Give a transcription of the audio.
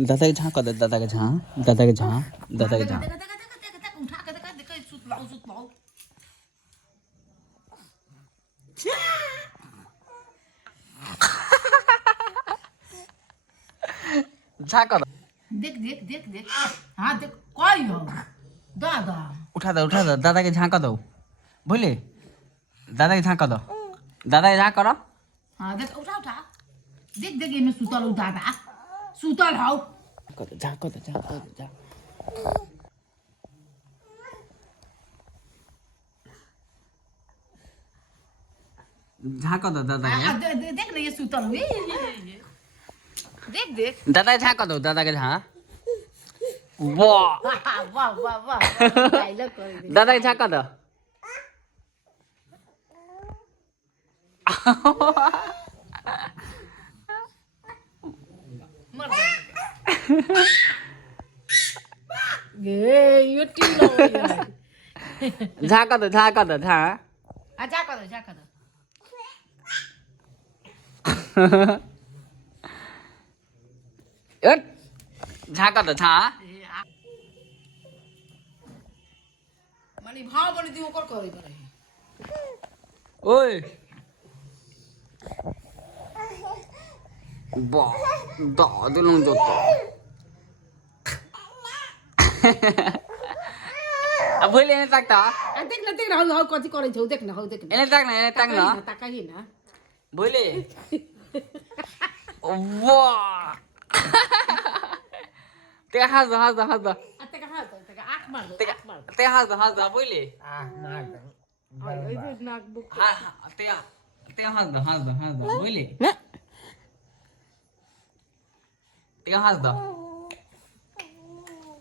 दादा के झाँक दे, दादा के झाँ, दादा के झाँ, दादा के झाँ। उठा के देखा सुत लाओ झाँक दो। देख देख देख देख हाँ देख कोई हो दादा उठा दो, दादा के झाँक दो। बोले दादा के झाँक दो, दादा के झाँक करो। हाँ देख उठा उठा देख देख ये में सुतल हो दादा सुतल हो झाँक दो, झाँक दो, झाँक। झाँक दो दादा के। देख ना ये सुतल हुई देख देख दादा के झाँक दो, दादा के झाँ। वाह वाह वाह वाह डायलॉग कर दे दादा के झाँक दो। मर गे ये टिलो यार झाँक दो, झाँक दो, झाँ। जा कर दो झाँक दो, झाँ। माने भाव बनी दी ओकर करे बरे ओए वाह दादू जो तो अब बोले नहीं सकता। देख ना हो कथि करे छौ देख ना इन्हें तक ना ताकाई ना बोले वाह ते हंस दो, हंस दो, हंस दो। अते का हाथ तका आंख मार दो ते हंस दो बोले। ओए देख नाक बुक हाँ ते हंस दो, हंस दो, हंस दो बोले। ते हंस दो।